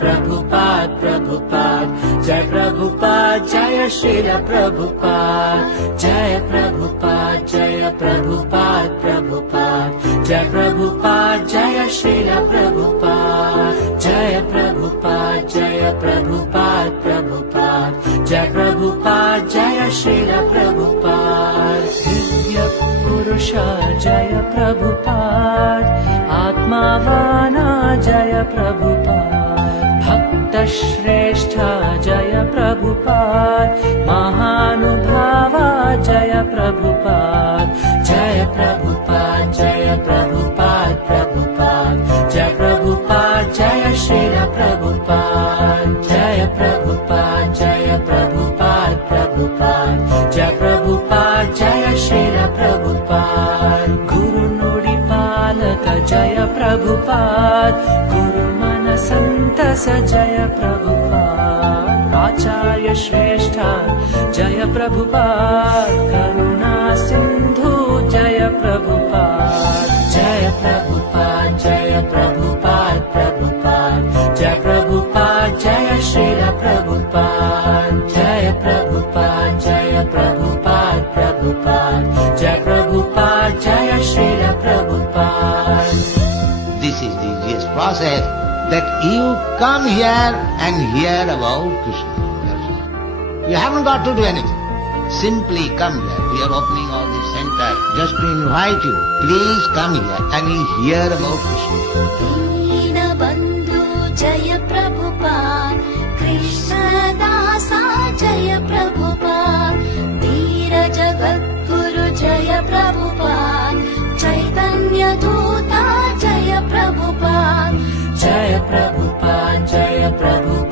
प्रभुपाद प्रभुपाद जय प्रभुपाद जय श्रील प्रभुपाद जय प्रभुपाद जय प्रभुपाद प्रभुपाद जय प्रभुपाद जय श्रील प्रभुपाद जय प्रभुपाद जय प्रभुपाद प्रभुपाद जय प्रभुपाद जय श्रील प्रभुपाद दिव्य पुरुष जय प्रभुपाद आत्मावाना जय प्रभुपाद भक्त श्रेष्ठ जय प्रभुपाद महानुभावा जय प्रभुपाद जय प्रभुपाद जय प्रभुपाद प्रभुपाद जय प्रभुपाद जय श्रील प्रभुपाद जय प्रभुपाद जय प्रभुपाद प्रभुपाद जय प्रभुपाद जय श्रील प्रभुपाद गुरु नुಡಿ पालक जय प्रभुपाद गुरु मन संतस जय प्रभुपाद आचार्य श्रेष्ठ जय प्रभुपाद करुणा सिंधु जय प्रभुपाद जय प्रभुपाद जय प्रभुपाद प्रभुपाद जय प्रभुपाद जय श्रील प्रभुपाद जय प्रभुपाद जय प्रभुपाद प्रभुपाद जय प्रभुपाद जय Srila Prabhupada. This is the easiest process, that you come here and hear about Krishna. You haven't got to do anything. Simply come here. We are opening all the center just to invite you. Please come here and you hear about Krishna. दीन बंधु जय प्रभुपाद कृष्ण दासा जय प्रभुपाद धीर जगत गुरु जय प्रभुपाद चैतन्य दूता जय प्रभुपाद जय प्रभुपाद जय प्रभुपाद